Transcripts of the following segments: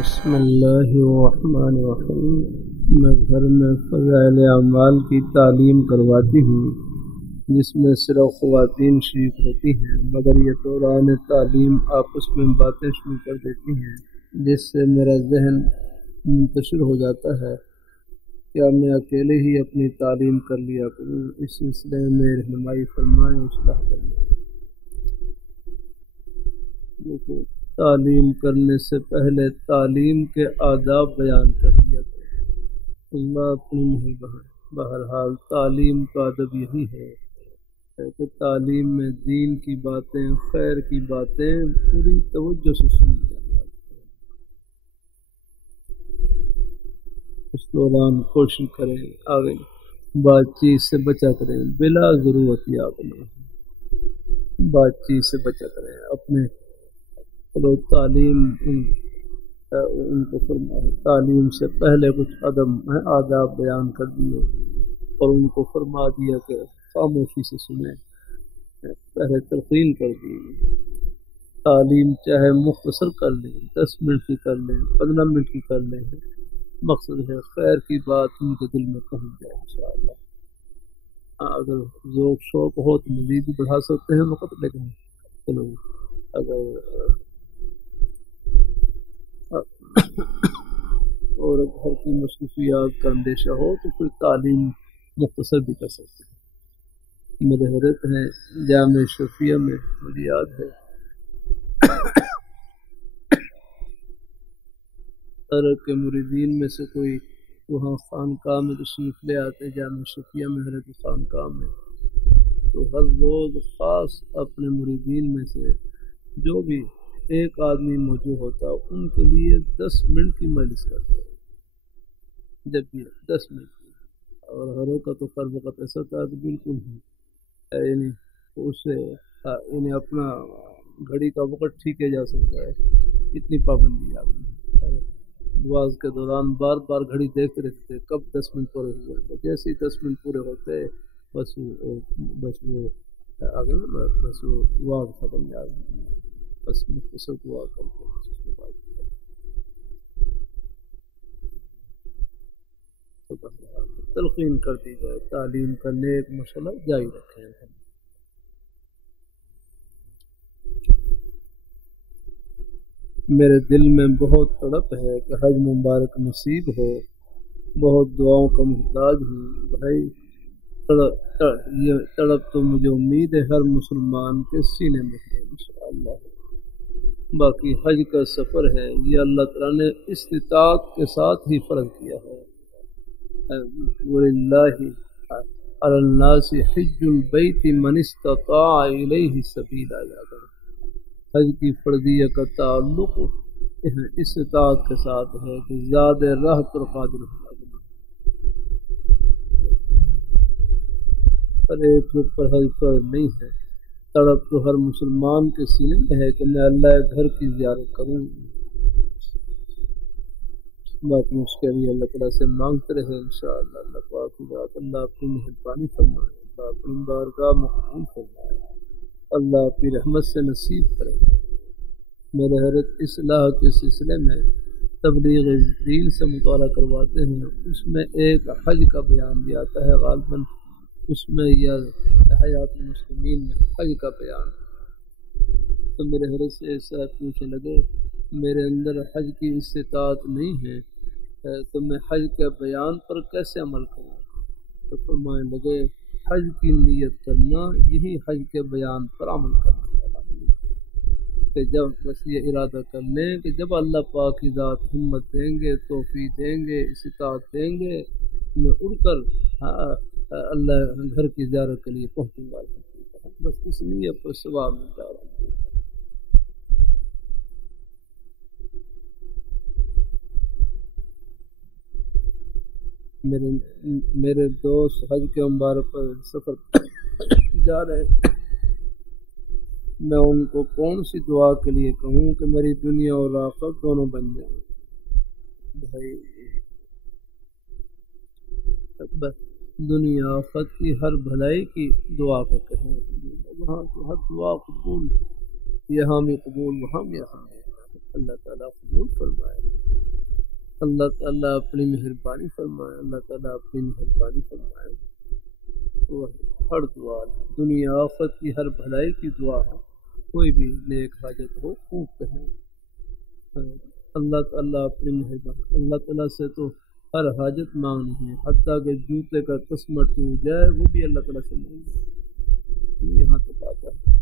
بسم اللہ الرحمن الرحیم۔ میں گھر میں فضائل اعمال کی تعلیم کرواتی ہوں جس میں صرف خواتین شریک ہوتی ہیں، مگر یہ دوران تعلیم آپس میں باتیں شروع کر دیتی ہیں جس سے میرا ذہن منتشر ہو جاتا ہے۔ کیا میں اکیلے ہی اپنی تعلیم کر لیا کروں؟ اس سلسلے میں رہنمائی فرمائیں، اصلاح فرمائیں۔ تعلیم کرنے سے پہلے تعلیم کے آداب بیان کر دیا کریں۔ اللہ اپنی مہربان۔ بہرحال تعلیم کا ادب یہی ہے کہ تعلیم میں دین کی باتیں، خیر کی باتیں پوری توجہ سے سنی جائیں۔ اس دوران کوشش کریں آگے بات چیت سے بچا کریں، بلا ضرورت یاد نہ بات چیت سے بچا کریں۔ اپنے تعلیم ان کو فرمائے، تعلیم سے پہلے کچھ آداب بیان کر دیے اور ان کو فرما دیا کہ خاموشی سے سنیں، پہلے تلقین کر دی۔ تعلیم چاہے مختصر کر لیں، 10 منٹ کی کر لیں، 15 منٹ کی کر لیں، مقصد ہے خیر کی بات ان کے دل میں پہنچ جائے انشاءاللہ۔ اگر ذوق شوق ہو تو مزید بھی بڑھا سکتے ہیں وقت، لیکن چلو اگر اور گھر کی مصروفیات کا اندیشہ ہو تو پھر تعلیم مختصر بھی کر سکتے ہیں۔ میرے حضرت ہیں جامع شفیہ میں، مجھے یاد ہے حضرت کے مریدین میں سے کوئی وہاں خانقاہ میں تشریف لے آتے، جامع شفیہ میں حضرت خانقاہ میں، تو ہر روز خاص اپنے مریدین میں سے جو بھی ایک آدمی موجود ہوتا ان کے لیے 10 منٹ کی مجلس کرتا، جب بھی 10 منٹ کی، اور ہر کا تو خر وقت ایسا تھا کہ بالکل ہی یعنی اس سے انہیں اپنا گھڑی کا وقت ٹھیک جا سکتا ہے، اتنی پابندی آپ نواز کے دوران بار بار گھڑی دیکھتے رہتے تھے کب 10 منٹ پورے ہوئے، جیسے ہی 10 منٹ پورے ہوتے بس وہ آگے بس وہ نواز ختم یاد، بس مختصر دعا کرتے ہیں اس کے بعد تلقین کر دی جائے، تعلیم کا نیک مشغلہ جاری رکھیں۔ میرے دل میں بہت تڑپ ہے کہ حج مبارک نصیب ہو، بہت دعاؤں کا محتاج ہوں بھائی۔ یہ تڑپ تو مجھے امید ہے ہر مسلمان کے سینے میں ہے انشاءاللہ۔ باقی حج کا سفر ہے، یہ اللہ تعالیٰ نے استطاعت کے ساتھ ہی فرض کیا ہے۔ وَلِلَّهِ عَلَى النَّاسِ حِجُّ الْبَيْتِ مَنِ اسْتَطَاعَ إِلَيْهِ سَبِيلًا۔ حج کی فرضیت کا تعلق استطاعت کے ساتھ ہے کہ زیادہ راہ پر قادر ہونا، ہر ایک کے اوپر حج فرض نہیں ہے۔ تڑپ تو ہر مسلمان کے سینے میں ہے کہ میں اللہ گھر کی زیارت کروں، باقی اس کے لیے اللہ تعالیٰ سے مانگتے رہے انشاءاللہ۔ اللہ پاک کی بات، اللہ اپنی مہربانی فرمائے، اللہ اپنی بارگاہ میں قبول فرمائے، اللہ اپنی رحمت سے نصیب کرے۔ میرے حضرت اصلاح کے سلسلے میں تبلیغ دین سے مطالعہ کرواتے ہیں، اس میں ایک حج کا بیان بھی آتا ہے غالباً، اس میں یا حیات المسلمین میں حج کا بیان، تو میرے حضرت سے ایسا پوچھنے لگے میرے اندر حج کی استطاعت نہیں ہے تو میں حج کے بیان پر کیسے عمل کروں؟ تو فرمانے لگے حج کی نیت کرنا، یہی حج کے بیان پر عمل کرنا ہے، کہ جب بس یہ ارادہ کر لیں کہ جب اللہ پاک کی ذات ہمت دیں گے، توفیق دیں گے، استطاعت دیں گے، میں اڑ کر اللہ گھر کی زیارت کے لیے پہنچوں گا، بس اس نیت پر ثواب مل جا رہا ہے۔ میرے دوست حج کے مبارک پر سفر جا رہے، میں ان کو کون سی دعا کے لیے کہوں کہ میری دنیا اور آخرت دونوں بن جائیں؟ بھائی دنیا آخرت کی ہر بھلائی کی دعا کو کہیں، وہاں تو ہر دعا قبول، یہاں بھی قبول، وہاں بھی یہاں بھی، اللہ تعالیٰ قبول فرمائے۔ اللہ تعالیٰ اپنی مہربانی فرمائے، اللہ تعالیٰ اپنی مہربانی فرمائے۔ وہ ہر دعا دنیا آخرت کی ہر بھلائی کی دعا ہے، کوئی بھی نیک حاجت ہو خوب کہیں۔ اللہ تعالیٰ اپنی مہربانی، اللہ تعالیٰ سے تو ہر حاجت مانگنی ہے، حتیٰ کہ جوتے کا تسمہ ٹوٹ جائے وہ بھی اللہ تعالیٰ سے مانگنا، یہاں تک آتا ہے۔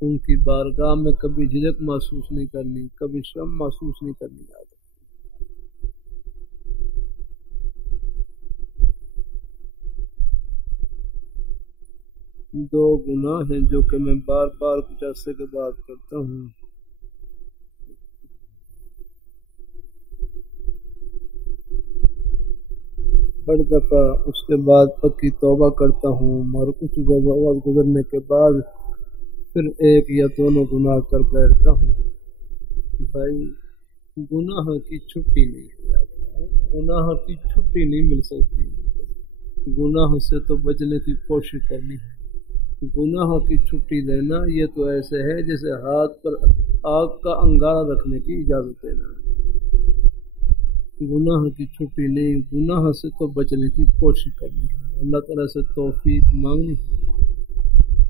ان کی بارگاہ میں کبھی جھجک محسوس نہیں کرنی، کبھی شرم محسوس نہیں کرنی۔ دو گناہ ہیں جو کہ میں بار بار کچھ عرصے کے بعد کرتا ہوں۔ ہر دفعہ اس کے بعد پکی توبہ کرتا ہوں، اور کچھ وقت گزرنے کے بعد پھر ایک یا دونوں گناہ کر بیٹھتا ہوں۔ بھائی گناہ کی چھٹی نہیں ہے، گناہ کی چھٹی نہیں مل سکتی، گناہ سے تو بچنے کی کوشش کرنی ہے۔ گناہ کی چھٹی لینا یہ تو ایسے ہے جیسے ہاتھ پر آگ کا انگارہ رکھنے کی اجازت دینا۔ گناہ کی چھٹی نہیں، گناہ سے تو بچنے کی کوشش کرنی ہے، اللہ تعالیٰ سے توفیق مانگنی ہے۔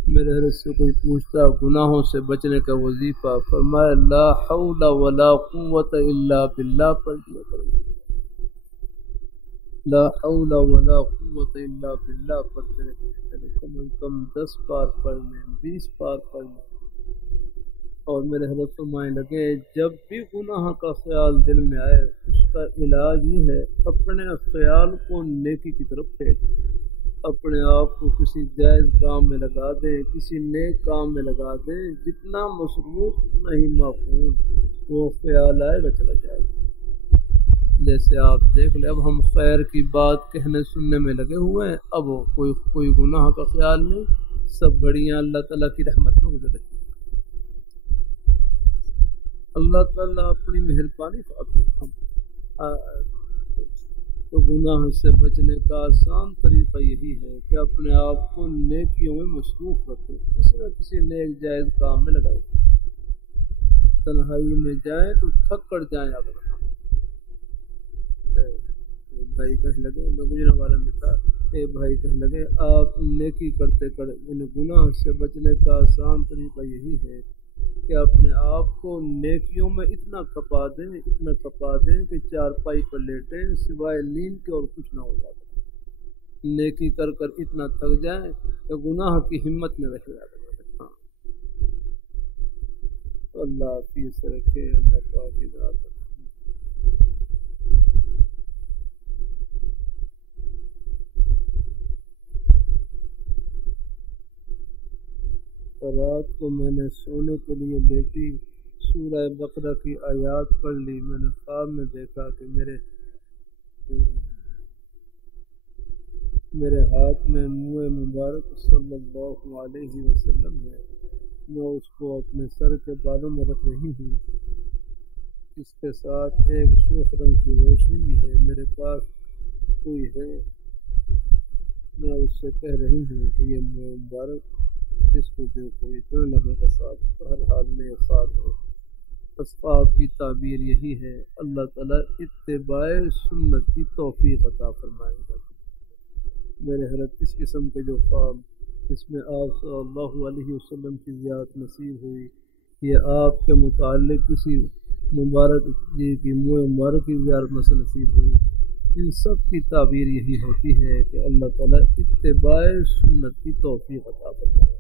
میرے حضرت سے کوئی پوچھتا گناہوں سے بچنے کا وظیفہ، فرمایا لا حول ولا قوت الا باللہ پڑھ دیا کریں، لا حول ولا قوت الا باللہ پڑھتے رہے، کم از کم 10 بار پڑھ لیں، 20 بار پڑھ لیں۔ اور میرے حضرت فرمانے لگے جب بھی گناہ کا خیال دل میں آئے اس کا علاج یہ ہے اپنے خیال کو نیکی کی طرف پھیر دیں، اپنے آپ کو کسی جائز کام میں لگا دیں، کسی نیک کام میں لگا دیں، جتنا مصروف اتنا ہی معقول وہ خیال آئے گا چلا جائے گا۔ جیسے آپ دیکھ لیں اب ہم خیر کی بات کہنے سننے میں لگے ہوئے ہیں، اب کوئی گناہ کا خیال نہیں، سب بڑیاں اللہ تعالیٰ کی رحمت میں گزر رہی ہیں۔ اللہ تعالیٰ اپنی مہربانی تو گناہ سے بچنے کا آسان طریقہ یہی ہے کہ اپنے آپ کو نیکیوں میں مصروف رکھیں، کسی نہ کسی نیک جائز کام میں لگائیں۔ تنہائی میں جائیں تو تھک کر جائیں، اگر بھائی کہنے لگے میں گزرنے والا میں تھا، بھائی کہنے لگے آپ نیکی کرتے کرتے گناہ سے بچنے کا آسان طریقہ یہی ہے کہ اپنے آپ کو نیکیوں میں اتنا کھپا دیں کہ چارپائی پر لیٹیں سوائے نیند کے اور کچھ نہ ہو جاتا، نیکی کر کر اتنا تھک جائیں کہ گناہ کی ہمت میں رہ جاتا۔ اللہ حافظ رکھے، اللہ پاک ذات۔ رات کو میں نے سونے کے لیے لیٹی سورہ بقرہ کی آیات پڑھ لی، میں نے خواب میں دیکھا کہ میرے ہاتھ میں منہ مبارک صلی اللہ علیہ وسلم ہے، میں اس کو اپنے سر کے بالوں میں رکھ رہی ہوں، اس کے ساتھ ایک سرخ رنگ کی روشنی بھی ہے، میرے پاس کوئی ہے، میں اس سے کہہ رہی ہوں کہ یہ منہ مبارک اس کو دیکھو، اتنے لمحے کا ساتھ ہر حال میں خواب ہو۔ اس خواب کی تعبیر یہی ہے، اللہ تعالیٰ اتباع سنت کی توفیق عطا فرمائے گا۔ میرے حضرت اس قسم کے جو خواب جس میں آپ صلی اللہ علیہ وسلم کی زیارت نصیب ہوئی، یہ آپ کے متعلق کسی مبارک جی کی منہ مبارک کی زیارت نصیب ہوئی، ان سب کی تعبیر یہی ہوتی ہے کہ اللہ تعالیٰ اتباع سنت کی توفیق عطا فرمائے گا،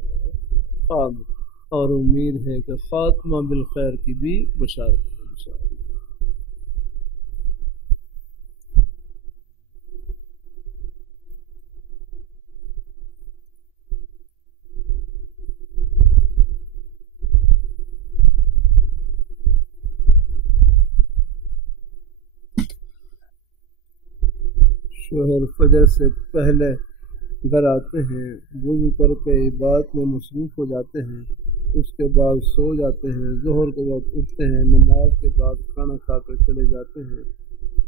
اور امید ہے کہ خاتمہ بالخیر کی بھی بشارت ہے انشاءاللہ۔ شوہر فجر سے پہلے گھر آتے ہیں، وضو کر کے عبادت میں مصروف ہو جاتے ہیں، اس کے بعد سو جاتے ہیں، ظہر کے بعد اٹھتے ہیں، نماز کے بعد کھانا کھا کر چلے جاتے ہیں۔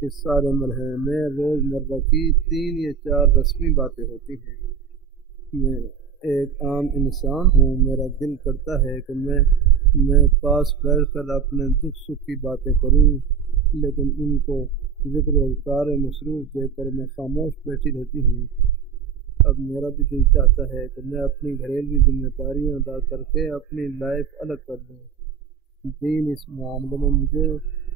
اس سارے مرحلے میں روز مرہ کی 3 یا 4 رسمی باتیں ہوتی ہیں۔ میں ایک عام انسان ہوں، میرا دل کرتا ہے کہ میں پاس بیٹھ کر اپنے دکھ سکھ کی باتیں کروں، لیکن ان کو ذکر و اذکار مصروف دیکھ کر میں خاموش بیٹھی رہتی ہوں۔ اب میرا بھی دل چاہتا ہے کہ میں اپنی گھریلو ذمہ داریاں ادا کر کے اپنی لائف الگ کر دوں۔ دین اس معاملے میں مجھے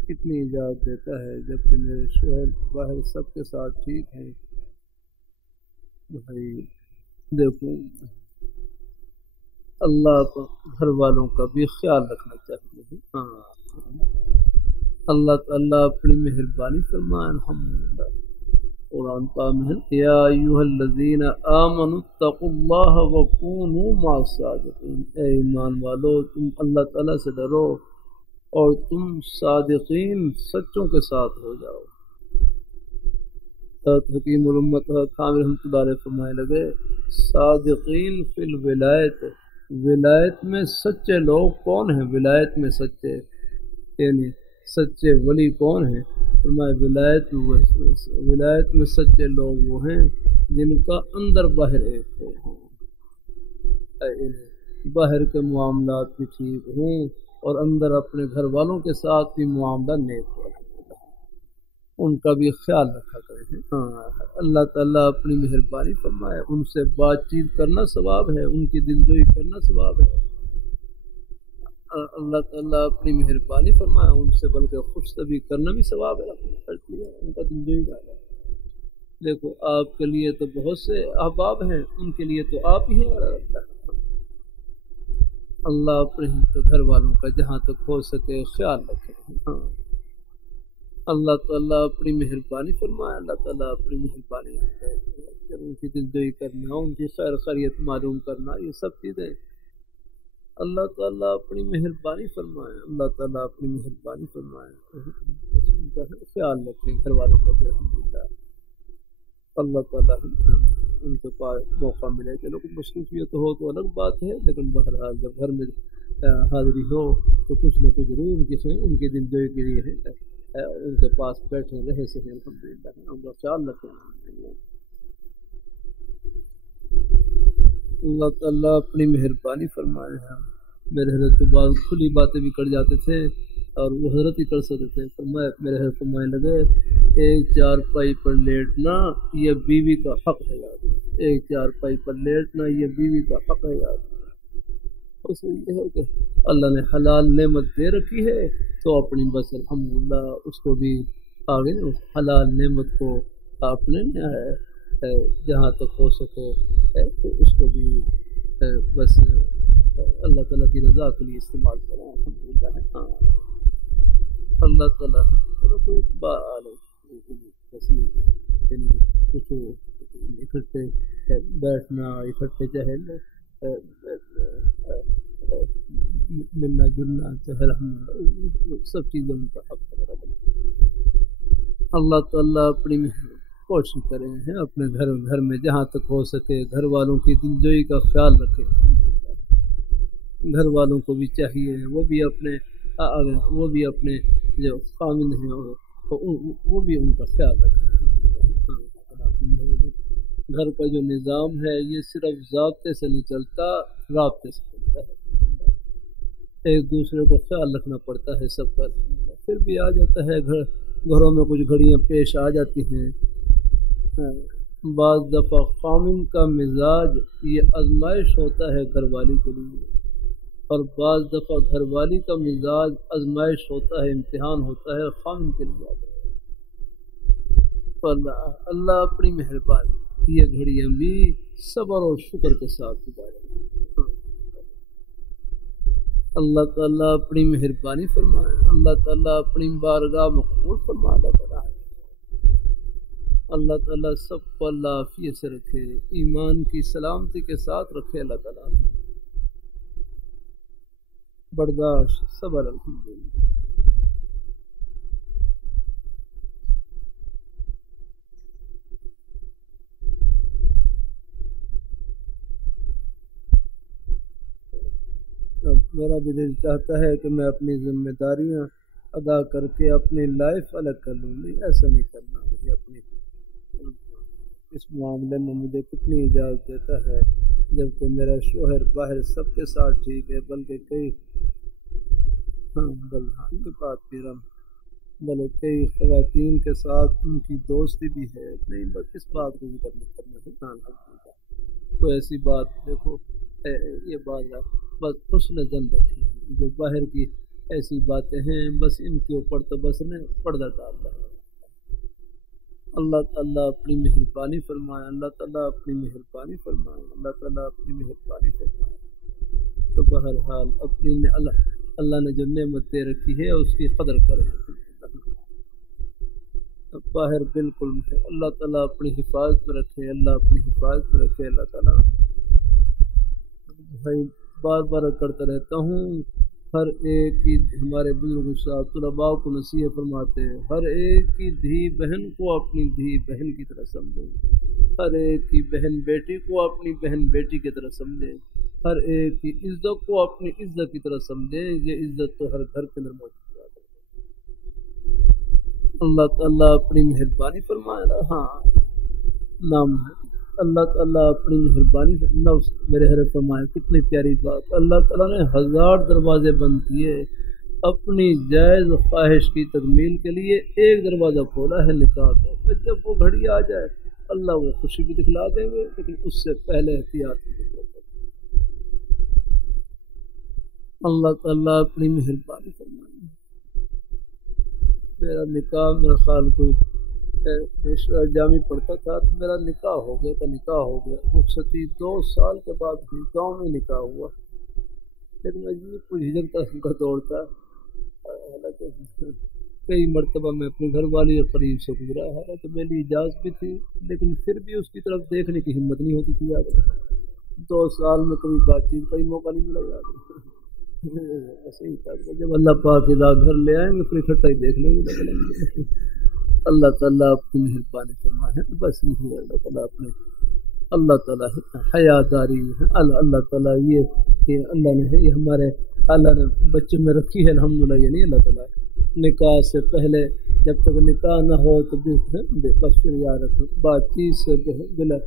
کتنی اجازت دیتا ہے، جبکہ میرے شوہر باہر سب کے ساتھ ٹھیک ہیں۔ بھائی دیکھو، اللہ کو گھر والوں کا بھی خیال رکھنا چاہیے۔ ہاں، اللہ تعالیٰ اپنی مہربانی فرمائے۔ الحمدللہ قرآن پاک میں یا ایھا الذین آمنوا اتقوا اللہ وکونوا مع الصادقین، اے ایمان والو تم اللہ تعالیٰ سے ڈرو اور تم صادقین سچوں کے ساتھ ہو جاؤ۔ حکیم الامت خامر رحمۃ اللہ علیہ فرمائے لگے صادقین فی الولایت، ولایت میں سچے لوگ کون ہیں؟ ولایت میں سچے یعنی سچے ولی کون ہیں؟ فرمائے ولایت میں سچے لوگ وہ ہیں جن کا اندر باہر ایک ہو، باہر کے معاملات بھی ٹھیک ہوں اور اندر اپنے گھر والوں کے ساتھ بھی معاملہ نیک ہو، ان کا بھی خیال رکھا کریں۔ ہاں، اللہ تعالیٰ اپنی مہربانی فرمائے، ان سے بات چیت کرنا ثواب ہے، ان کی دلجوئی کرنا ثواب ہے۔ اللہ تعالیٰ اپنی مہربانی فرمائے، ان سے بلکہ خوش طبی کرنا بھی ثواب ہے، ان کا دلجوئی ڈالا۔ دیکھو آپ کے لیے تو بہت سے احباب ہیں، ان کے لیے تو آپ ہی ہیں۔ اللہ اپنے گھر والوں کا جہاں تک ہو سکے خیال رکھے۔ ہاں، اللہ تعالیٰ اپنی مہربانی فرمائے، اللہ تعالیٰ اپنی مہربانی ان کی دلجوئی کرنا، ان کی خیر خیریت معلوم کرنا، یہ سب چیزیں اللہ تعالیٰ اپنی مہربانی فرمائے، اللہ تعالیٰ اپنی مہربانی فرمائے، ان کا خیال رکھیں گھر والوں کا بھی الحمدللہ۔ اللہ تعالیٰ ان کے پاس موقع ملے، چلو کوئی مصروفیت ہو تو الگ بات ہے، لیکن بہرحال جب گھر میں حاضری ہو تو کچھ نہ کچھ ضرور ان کی دلجوئی کے لیے ہے، ان کے پاس بیٹھے رہے سے الحمدللہ، ان کا خیال رکھیں۔ اللہ تعالیٰ اپنی مہربانی فرمائے ہیں۔ میرے حضرت تو بعض کھلی باتیں بھی کر جاتے تھے اور وہ حضرت ہی کر سکتے تھے۔ میرے حضرت فرمائے لگے ایک چارپائی پر لیٹنا یہ بیوی کا حق ہے، یاد رکھو، ایک چارپائی پر لیٹنا یہ بیوی کا حق ہے، یاد رکھو۔ اس یہ ہے کہ اللہ نے حلال نعمت دے رکھی ہے تو اپنی بس الحمدللہ اس کو بھی آگے اس حلال نعمت کو اپنے جہاں تک ہو سکے تو اس کو بھی بس اللہ تعالیٰ کی رضا کے لیے استعمال کریں، الحمدللہ۔ ہاں، اللہ تعالیٰ کوئی کچھ اکٹھے بیٹھنا، اکٹھے چہل ملنا جلنا چہل سب چیزوں کا حق ہے۔ اللہ تعالیٰ اپنی کوشش کریں ہیں اپنے گھر میں جہاں تک ہو سکے گھر والوں کی دلجوئی کا خیال رکھیں۔ گھر والوں کو بھی چاہیے وہ بھی اپنے جو خامن ہیں وہ بھی ان کا خیال رکھیں۔ گھر کا جو نظام ہے یہ صرف ضابطے سے نہیں چلتا، رابطے سے چلتا ہے۔ ایک دوسرے کو خیال رکھنا پڑتا ہے سب پر، پھر بھی آ جاتا ہے گھروں میں کچھ گھڑیاں پیش آ جاتی ہیں۔ بعض دفعہ خامن کا مزاج یہ آزمائش ہوتا ہے گھر والی کے لیے، اور بعض دفعہ گھر والی کا مزاج آزمائش ہوتا ہے، امتحان ہوتا ہے خامن کے لیے۔ اللہ اپنی مہربانی یہ گھڑیاں بھی صبر اور شکر کے ساتھ گزارے۔ اللہ تعالیٰ اپنی مہربانی فرمائے، اللہ تعالیٰ اپنی بارگاہ میں قبول فرماتا بنائے۔ اللہ تعالیٰ سب کو اللہ عافیت سے رکھے، ایمان کی سلامتی کے ساتھ رکھے۔ اللہ تعالیٰ برداشت صبر الحمدللہ۔ میرا بھی دل چاہتا ہے کہ میں اپنی ذمہ داریاں ادا کر کے اپنی لائف الگ کر لوں، نہیں ایسا نہیں کرنا۔ مجھے اپنی اس معاملے میں مجھے کتنی اجازت دیتا ہے، جبکہ میرا شوہر باہر سب کے ساتھ ٹھیک ہے، بلکہ یہ بات میرا بلکہ کئی خواتین کے ساتھ ان کی دوستی بھی ہے، نہیں بس اس بات کو ذکر نہیں کرنا ہے۔ الحمدللہ تو ایسی بات دیکھو، یہ بات بس حسن زن رکھیں، جو باہر کی ایسی باتیں ہیں بس ان کے اوپر تو بس نے پردہ ڈال رہا ہے۔ اللہ تعالیٰ اپنی مہربانی فرمائے، اللہ تعالیٰ اپنی مہربانی فرمائے، اللہ تعالیٰ اپنی مہربانی فرمائے۔ تو بہرحال اپنی اللہ نے جو نعمت دے رکھی ہے اس کی قدر کریں۔ باہر بالکل ہے، اللہ تعالیٰ اپنی حفاظت میں رکھے، اللہ اپنی حفاظت میں رکھے، اللہ تعالیٰ۔ بھائی بار بار کرتا رہتا ہوں، ہر ایک کی ہمارے بزرگ صاحب طلباء کو نصیحت فرماتے ہیں، ہر ایک کی دھی بہن کو اپنی دھی بہن کی طرح سمجھیں، ہر ایک کی بہن بیٹی کو اپنی بہن بیٹی کی طرح سمجھیں، ہر ایک کی عزت کو اپنی عزت کی طرح سمجھیں۔ یہ عزت تو ہر گھر کے اندر موجود ہے۔ اللہ تعالیٰ اپنی مہربانی فرمائے۔ ہاں نام ہے اللہ تعالیٰ اپنی مہربانی نفس میرے حرف فرمائے۔ کتنی پیاری بات، اللہ تعالیٰ نے 1000 دروازے بند کیے، اپنی جائز خواہش کی تکمیل کے لیے ایک دروازہ کھولا ہے نکاح کا۔ جب وہ گھڑی آ جائے اللہ وہ خوشی بھی دکھلا دیں گے، لیکن اس سے پہلے احتیاط کی ضرورت ہے۔ اللہ تعالیٰ اپنی مہربانی فرمائے۔ میرا نکاح میرا خیال کوئی جامع پڑھتا تھا تو میرا نکاح ہو گیا تھا، نکاح ہو گیا، رخصتی 2 سال کے بعد گاؤں میں نکاح ہوا، لیکن عجیب کچھ ہجرت کا دور تھا۔ حالانکہ کئی مرتبہ میں اپنے گھر والی قریب سے گزرا، حالانکہ میری اجازت بھی تھی لیکن پھر بھی اس کی طرف دیکھنے کی ہمت نہیں ہوتی تھی۔ یاد 2 سال میں کبھی بات چیت کا ہی موقع نہیں ملا۔ یاد ایسے ہی تھا، جب اللہ پاک ادا گھر لے آئیں گے پھر اکٹھا ہی دیکھ لیں گے۔ اللہ تعالیٰ اپنی مہربانی فرمائے۔ بس یہی ہے، اللہ تعالیٰ اپنے اللہ تعالیٰ حیا داری ہے، اللہ تعالیٰ یہ اللہ نے ہے، یہ ہمارے اللہ نے بچے میں رکھی ہے الحمدللہ۔ یہ نہیں اللہ تعالیٰ نکاح سے پہلے جب تک نکاح نہ ہو تو بس پھر یاد رکھو بات چیت سے بلا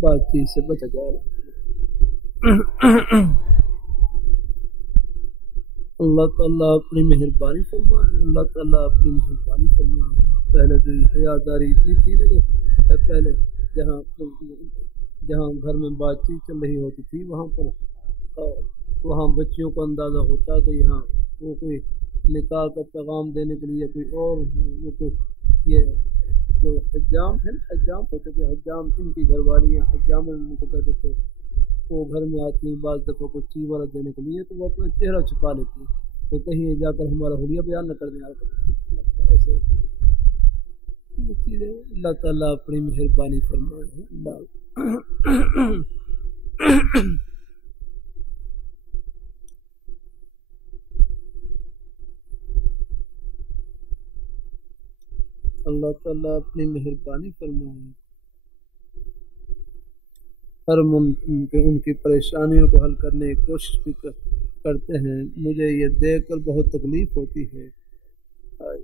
بات چیت سے بچا جائے۔ اللہ تعالیٰ اپنی مہربانی فرمائے، اللہ تعالیٰ اپنی مہربانی فرمائے۔ پہلے تو حیا داری اتنی تھی لیکن پہلے جہاں گھر میں بات چیت چل رہی ہوتی تھی وہاں بچیوں کو اندازہ ہوتا کہ یہاں وہ کوئی نکاح کا پیغام دینے کے لیے کوئی اور وہ کوئی یہ جو حجام ہے نا، حجام ہوتے تھے، حجام ان کی گھر والی ہیں، حجام ان کو کہتے تھے، وہ گھر میں آتی ہیں بعض دفعہ کوئی چیز والا دینے کے لیے تو وہ اپنا چہرہ چھپا لیتی ہیں تو کہیں جا کر ہمارا حلیہ بیان نہ کر دیں۔ ایسے یہ چیزیں اللہ تعالیٰ اپنی مہربانی فرمائے۔ اللہ تعالیٰ اپنی مہربانی فرمائے، ہر ممکن ان کی پریشانیوں کو حل کرنے کی کوشش بھی کرتے ہیں۔ مجھے یہ دیکھ کر بہت تکلیف ہوتی ہے،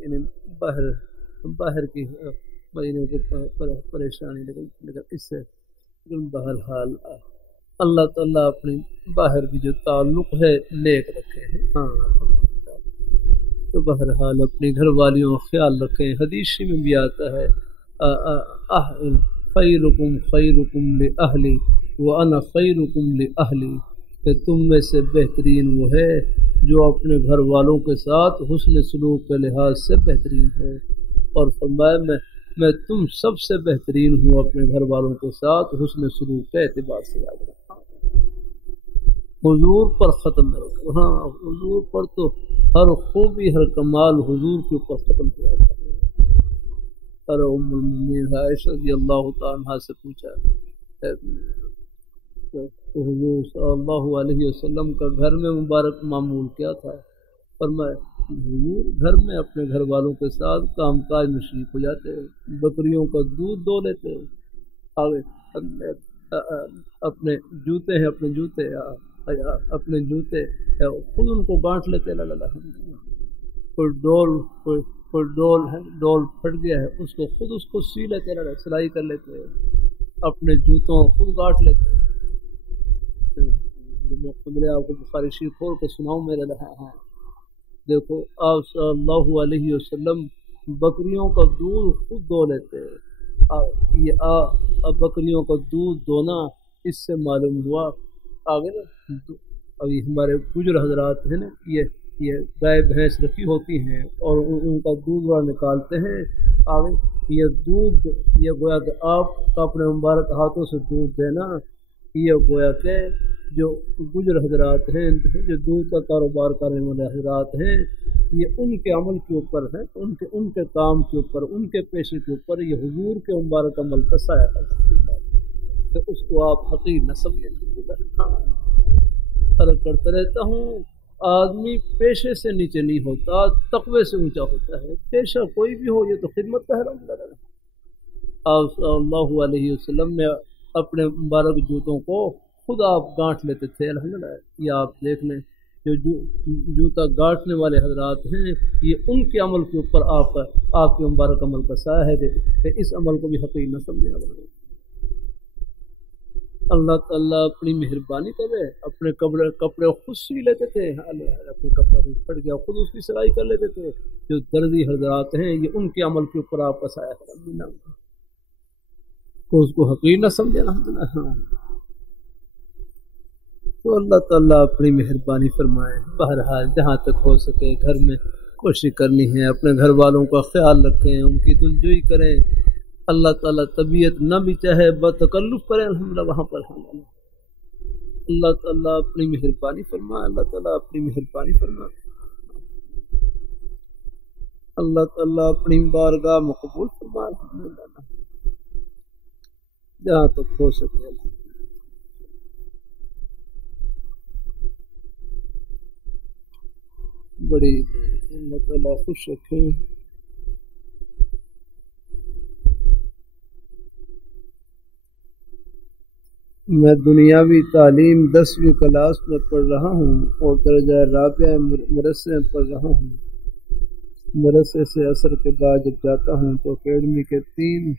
یعنی باہر کی پریشانی، لیکن اس سے بہرحال اللہ تعالیٰ اپنی باہر بھی جو تعلق ہے نیک رکھے ہیں۔ ہاں تو بہرحال اپنی گھر والیوں کا خیال رکھیں۔ حدیث میں بھی آتا ہے خیرکم خیرکم لأہلی وانا خیرکم لأہلی، کہ تم میں سے بہترین وہ ہے جو اپنے گھر والوں کے ساتھ حسن سلوک کے لحاظ سے بہترین ہے، اور فرمایا میں تم سب سے بہترین ہوں اپنے گھر والوں کے ساتھ حسن سلوک کے اعتبار سے۔ یاد رکھنا حضور پر ختم نہ رکھو، ہاں حضور پر تو ہر خوبی ہر کمال حضور کے اوپر ختم کیا جاتا ہے۔ ام المؤمنین عائشہ رضی اللہ تعالیٰ عنہ سے پوچھا تو حضور صلی اللہ علیہ وسلم کا گھر میں مبارک معمول کیا تھا؟ فرمایا حضور گھر میں اپنے گھر والوں کے ساتھ کام کاج میں شریک ہو جاتے، بکریوں کا دودھ دو لیتے، آگے اپنے جوتے ہیں اپنے جوتے خود ان کو بانٹ لیتے۔ کوئی ڈول پھٹ گیا ہے اس کو خود سی لیتے، سلائی کر لیتے، اپنے جوتوں خود گاٹ لیتے۔ میں آپ کو بخاری شریف کھول کے سناؤں میرے لہا؟ ہاں دیکھو آپ صلی اللہ علیہ وسلم بکریوں کا دودھ خود دو لیتے ہیں۔ اب بکریوں کا دودھ دونا اس سے معلوم ہوا آگے نا، ابھی ہمارے گجر حضرات ہیں نا، یہ گائے بھینس رکھی ہوتی ہیں اور ان کا دودھ وہاں نکالتے ہیں آگے، یہ دودھ یہ گویا کہ آپ اپنے مبارک ہاتھوں سے دودھ دینا، یہ گویا کہ جو گجر حضرات ہیں، جو دودھ کا کاروبار کرنے والے حضرات ہیں، یہ ان کے عمل کے اوپر ہے، ان کے کام کے اوپر، ان کے پیشے کے اوپر یہ حضور کے مبارک عمل کا سایہ ہے، تو اس کو آپ حقیر نہ سمجھیں۔ فرق کرتا رہتا ہوں، آدمی پیشے سے نیچے نہیں ہوتا، تقوی سے اونچا ہوتا ہے۔ پیشہ کوئی بھی ہو، یہ تو خدمت کا ہے۔ آپ صلی اللہ علیہ وسلم نے اپنے مبارک جوتوں کو خود آپ گانٹھ لیتے تھے، الحمدللہ۔ یہ آپ دیکھ لیں، جو جوتا گانٹھنے والے حضرات ہیں، یہ ان کے عمل کے اوپر آپ کے مبارک عمل کا سایہ ہے، کہ اس عمل کو بھی حقیر نہ سمجھیں۔ اللہ تعالیٰ اپنی مہربانی کرے، اپنے کپڑے خود سی لیتے تھے، اپنے کپڑا بھی پھٹ گیا خود اس کی سلائی کر لیتے تھے۔ جو درزی حضرات ہیں، یہ ان کے عمل کے اوپر آپ کا سایہ ہے، تو اس کو حقیر نہ سمجھے۔ الحمدللہ۔ تو اللہ تعالیٰ اپنی مہربانی فرمائے۔ بہرحال جہاں تک ہو سکے گھر میں کوشش کرنی ہے، اپنے گھر والوں کا خیال رکھیں، ان کی دلجوئی کریں۔ اللہ تعالیٰ طبیعت نہ بھی چاہے بتکلف کریں، الحمدللہ وہاں پر اللہ تعالیٰ اپنی مہربانی فرمائے، اللہ تعالیٰ اپنی مہربانی فرمائے، اللہ تعالیٰ اپنی بارگاہ مقبول فرمائے، الحمدللہ جہاں تک ہو سکے۔ بڑی اللہ تعالیٰ خوش رکھے۔ میں دنیاوی تعلیم 10ویں کلاس میں پڑھ رہا ہوں اور درجہ رابعہ مدرسے میں پڑھ رہا ہوں۔ مدرسے سے عصر کے بعد جب جاتا ہوں تو اکیڈمی کے 3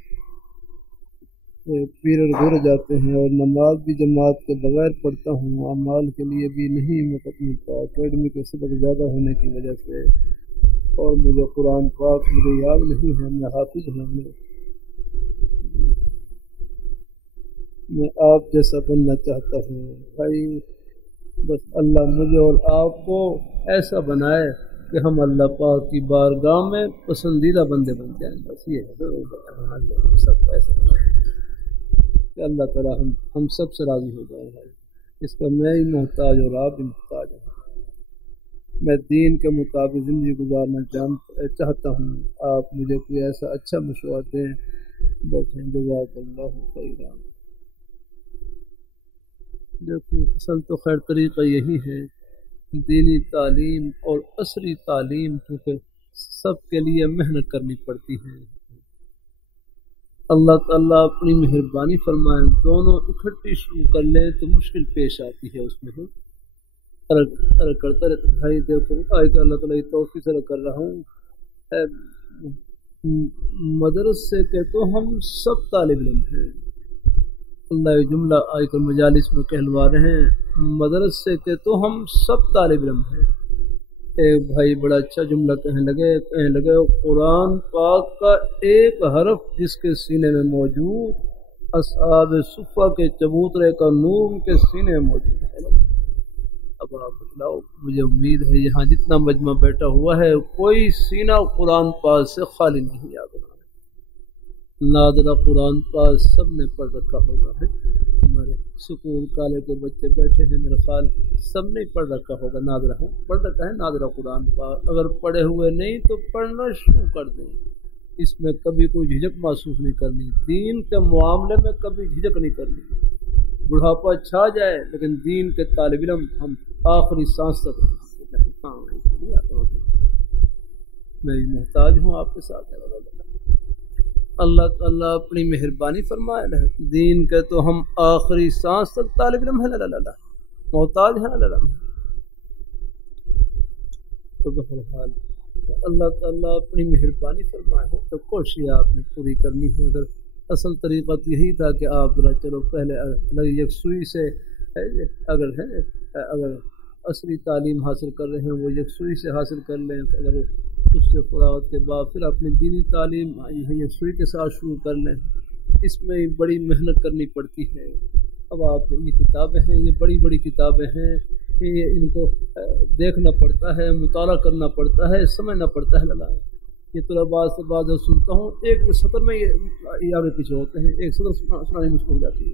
پیریڈ گزر جاتے ہیں اور نماز بھی جماعت کے بغیر پڑھتا ہوں۔ اعمال کے لیے بھی نہیں وقت ملتا، اکیڈمی کے سبق زیادہ ہونے کی وجہ سے، اور مجھے قرآن پاک مجھے یاد نہیں ہے، میں حافظ ہوں۔ میں آپ جیسا بننا چاہتا ہوں بھائی، بس اللہ مجھے اور آپ کو ایسا بنائے کہ ہم اللہ پاک کی بارگاہ میں پسندیدہ بندے بن جائیں، بس یہ ہے سب ایسا کہ اللہ تعالیٰ ہم سب سے راضی ہو جائے بھائی۔ اس کا میں ہی محتاج اور آپ بھی محتاج ہیں۔ میں دین کے مطابق زندگی گزارنا چاہتا ہوں، آپ مجھے کوئی ایسا اچھا مشورہ دیں۔ بیٹھیں، جزاک اللہ خیرا۔ دیکھو اصل تو خیر طریقہ یہی ہے، دینی تعلیم اور عصری تعلیم، کیونکہ سب کے لیے محنت کرنی پڑتی ہے۔ اللہ تعالیٰ اپنی مہربانی فرمائے، دونوں اکٹھی شروع کر لیں تو مشکل پیش آتی ہے، اس میں عرض کرتا رہتا بھائی۔ دیکھو آج کل اللہ تعالیٰ توفیق سے کر رہا ہوں، مدرسے کے تو ہم سب طالب علم ہیں، اللہ جملہ آج کل مجالس میں کہلوا رہے ہیں، مدرسے کے تو ہم سب طالب علم ہیں۔ ایک بھائی بڑا اچھا جملہ کہنے لگے قرآن پاک کا ایک حرف جس کے سینے میں موجود، اصحاب صفہ کے چبوترے کا نور ان کے سینے میں موجود ہے۔ اب آپ بتلاؤ، مجھے امید ہے یہاں جتنا مجمع بیٹھا ہوا ہے کوئی سینہ قرآن پاک سے خالی نہیں آ گیا۔ نادرہ قرآن پاک سب نے پڑھ رکھا ہوگا ہے، ہمارے سکول کالج کے بچے بیٹھے ہیں، میرا خیال سب نے پڑھ رکھا ہوگا، نادرہ ہے پڑھ رکھا ہے نادرہ قرآن پاک۔ اگر پڑھے ہوئے نہیں تو پڑھنا شروع کر دیں، اس میں کبھی کوئی جھجک محسوس نہیں کرنی، دین کے معاملے میں کبھی جھجک نہیں کرنی۔ بڑھاپا چھا جائے لیکن دین کے طالب علم ہم آخری سانس تک میں محتاج ہوں آپ کے ساتھ۔ اللہ تعالیٰ اپنی مہربانی فرمائے، دین کے تو ہم آخری سانس تک طالب علم ہیں، محتاج ہیں اللہ۔ تو بہرحال اللہ تعالیٰ اپنی مہربانی فرمائے ہو تو کوشش آپ نے پوری کرنی ہے۔ اگر اصل طریقہ یہی تھا کہ آپ ذرا چلو پہلے یکسوئی سے اگر عصری تعلیم حاصل کر رہے ہیں وہ یکسوئی سے حاصل کر لیں، اگر اس سے فراغت کے بعد پھر اپنی دینی تعلیم یکسوئی کے ساتھ شروع کر لیں۔ اس میں بڑی محنت کرنی پڑتی ہے۔ اب آپ یہ کتابیں ہیں، یہ بڑی بڑی کتابیں ہیں، یہ ان کو دیکھنا پڑتا ہے، مطالعہ کرنا پڑتا ہے، سمجھنا پڑتا ہے۔ اللہ یہ طلباء سے بعد سنتا ہوں ایک سطر میں یہ آگے پیچھے ہوتے ہیں، ایک سطر سنانے مشکل ہو جاتی ہے۔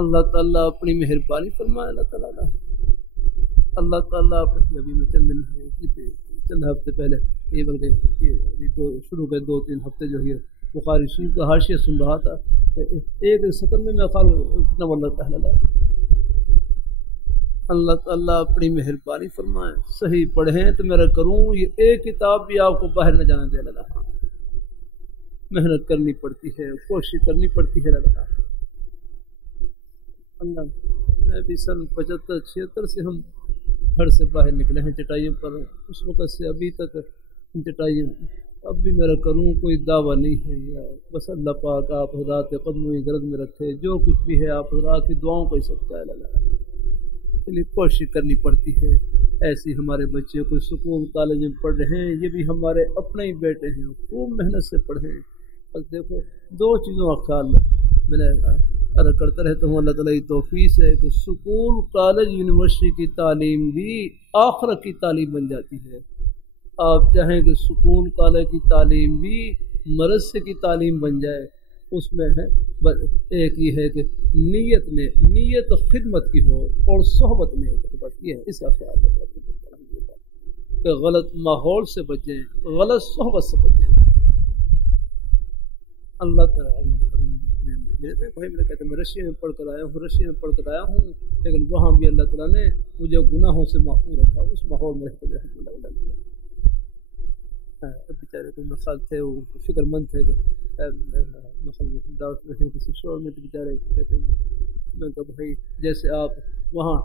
اللہ تعالیٰ اپنی مہربانی فرمائے۔ اللہ تعالیٰ ابھی میں چند ہفتے پہلے یہ بلکہ یہ ابھی تو شروع کے 2-3 ہفتے جو ہے بخاری شریف کا حاشیہ سن رہا تھا، ایک سطر میں میرا خیال کتنا بڑھ لگتا ہے۔ اللہ تعالیٰ اپنی مہربانی فرمائے، صحیح پڑھیں تو میرا کروں یہ ایک کتاب بھی آپ کو باہر نہ جانے دے۔ اللہ محنت کرنی پڑتی ہے، کوشش کرنی پڑتی ہے۔ اللہ میں بھی سن 75-76 سے ہم گھر سے باہر نکلے ہیں چٹائیوں پر، اس وقت سے ابھی تک چٹائیوں اب بھی میرا کروں کوئی دعویٰ نہیں ہے، یا بس اللہ پاک آپ حضرات قدموں کی گرد میں رکھے، جو کچھ بھی ہے آپ حضرات کی دعاؤں کا ہی صدقہ ہے۔ اللہ لیے کوشش کرنی پڑتی ہے۔ ایسی ہمارے بچے کوئی سکول کالج میں پڑھ رہے ہیں، یہ بھی ہمارے اپنے ہی بیٹے ہیں، خوب محنت سے پڑھیں۔ بس دیکھو 2 چیزوں کا خیال میں نے عرض کرتا رہتا ہوں، اللہ تعالیٰ کی توفیق ہے کہ سکول کالج یونیورسٹی کی تعلیم بھی آخرت کی تعلیم بن جاتی ہے۔ آپ چاہیں کہ سکول کالج کی تعلیم بھی مدرسے کی تعلیم بن جائے، اس میں ہے ایک یہ ہے کہ نیت خدمت کی ہو اور صحبت میں ہو، بس یہ ہے، اس کا خیال رکھیں کہ غلط ماحول سے بچیں، غلط صحبت سے بچیں۔ اللہ تعالیٰ بھائی میرا کہتے ہیں میں رشیا میں پڑھ کر آیا ہوں، لیکن وہاں بھی اللہ تعالیٰ نے مجھے گناہوں سے محفوظ رکھا، اس ماحول میں رہتے ہوئے۔ بیچارے کوئی مسائل تھے، وہ فکر مند تھے کہ دعوت میں کسی شور میں، تو بیچارے کہتے ہیں میں کہا بھائی جیسے آپ وہاں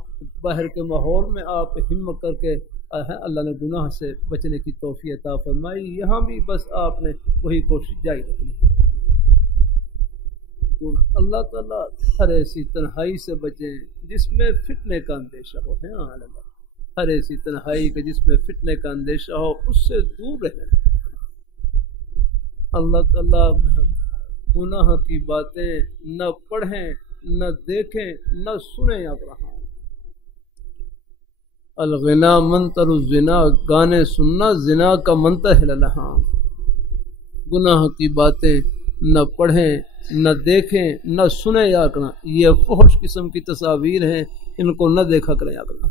باہر کے ماحول میں آپ ہمت کر کے اللہ نے گناہ سے بچنے کی توفیق عطا فرمائی، یہاں بھی بس آپ نے وہی کوشش جاری رکھنی۔ اللہ تعالیٰ ہر ایسی تنہائی سے بچیں جس میں فتنے کا اندیشہ ہو، ہر ایسی تنہائی کے جس میں فتنے کا اندیشہ ہو اس سے دور رہیں۔ اللہ تعالیٰ گناہ کی باتیں نہ پڑھیں، نہ دیکھیں، نہ سنیں۔ ابراہیم الغنا منتر الزنا، گانے سننا زنا کا منتر ہے۔ گناہ کی باتیں نہ پڑھیں، نہ دیکھیں، نہ سنیں یا کرنا، یہ فحش قسم کی تصاویر ہیں، ان کو نہ دیکھا کریں یا کرنا۔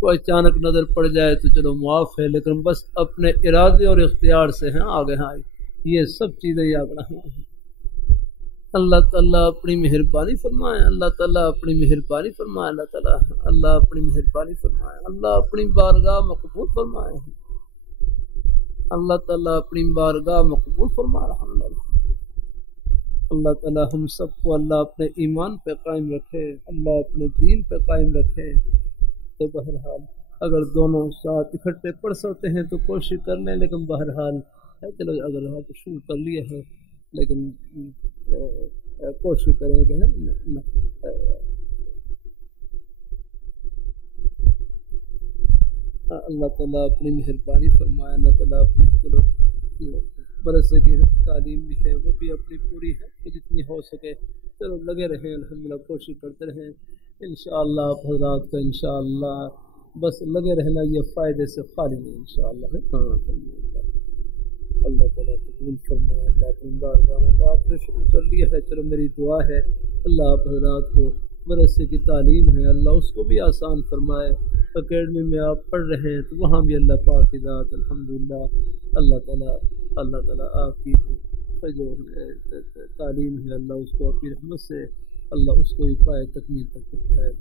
کوئی اچانک نظر پڑ جائے تو چلو معاف ہے، لیکن بس اپنے ارادے اور اختیار سے ہیں آگے یہ سب چیزیں یاد رکھنا۔ اللہ تعالیٰ اپنی مہربانی فرمائے، اللہ تعالیٰ اپنی مہربانی فرمائے، اللہ اپنی مہربانی فرمائے، اللہ اپنی بارگاہ مقبول فرمائے، اللہ تعالیٰ اپنی بارگاہ مقبول فرما رہا۔ اللہ تعالیٰ ہم سب کو اللہ اپنے ایمان پہ قائم رکھے، اللہ اپنے دین پہ قائم رکھے۔ تو بہرحال اگر دونوں ساتھ اکٹھے پڑھ سکتے ہیں تو کوشش کر لیں، لیکن بہرحال چلو اگر آپ شروع کر لیے ہیں لیکن کوشش کریں کہ اللہ تعالیٰ اپنی مہربانی فرمائے۔ اللہ تعالیٰ اپنی چلو برسے کی تعلیم بھی ہے وہ بھی اپنی پوری ہے، تو جتنی ہو سکے چلو لگے رہیں، الحمدللہ کوشش کرتے رہیں انشاءاللہ آپ حضرات کا انشاءاللہ بس لگے رہنا یہ فائدے سے خالی نہیں انشاءاللہ۔ اللہ تعالیٰ قبول فرمائے۔ اللہ اپنی بارگاہ میں آپ نے شروع کر لیا ہے، چلو میری دعا ہے اللہ آپ حضرات کو برسے کی تعلیم ہے اللہ اس کو بھی آسان فرمائے۔ اکیڈمی میں آپ پڑھ رہے ہیں تو وہاں بھی اللہ پاک کی ذات الحمدللہ اللہ تعالیٰ آپ کی جو تعلیم ہے اللہ اس کو اپنی رحمت سے اللہ اس کو پائے تکمیل تک پہنچائے۔